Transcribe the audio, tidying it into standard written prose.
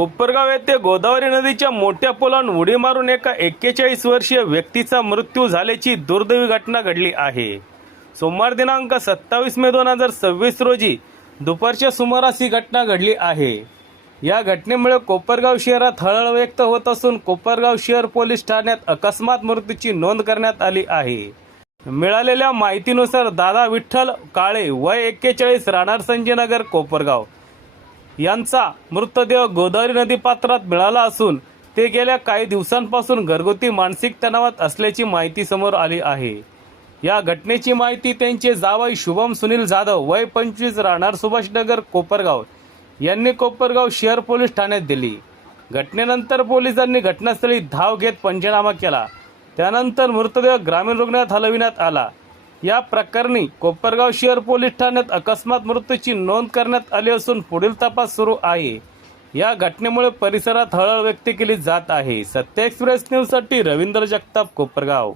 कोपरगाव येथे गोदावरी नदीच्या मोठ्या पुलावरून उडी मारून एका 41 वर्षीय व्यक्तीचा मृत्यू झाल्याची दुर्दैवी घटना घडली आहे। सोमवार दिनांक 27 मे 2026 रोजी दुपारच्या सुमारास ही घटना घडली आहे। या घटनेमुळे कोपरगाव शहरात हळहळ व्यक्त होत असून कोपरगाव शहर पोलीस ठाण्यात अकस्मात मृत्यूची नोंद करण्यात आली आहे। मिळालेल्या माहितीनुसार दादा विठ्ठल काळे वय 41 राहणार संजयनगर कोपरगाव यांचा मृतदेह गोदावरी नदी पात्रात मिळाला असून ते गेल्या काही दिवसांपासून घरगुती मानसिक तणावात असल्याची माहिती समोर आली आहे। या घटनेची माहिती त्यांचे जावई शुभम सुनील जाधव वय 25 राहणार सुभाषनगर कोपरगाव यांनी कोपरगाव शहर पोलीस ठाण्यात दिली। घटनेनंतर पोलिसांनी घटनास्थळी धाव घेत पंचनामा केला। त्यानंतर मृतदेह ग्रामीण रुग्णालयात हलविण्यात आला। या प्रकरणी कोपरगाव शहर पोलीस ठाण्यात अकस्मात मृत्यूची नोंद करण्यात आली असून पुढील तपास सुरू आहे। या घटनेमुळे परिसरात हळहळ व्यक्त केली जात आहे। सत्य एक्सप्रेस न्यूज साठी रवींद्र जगताप कोपरगाव।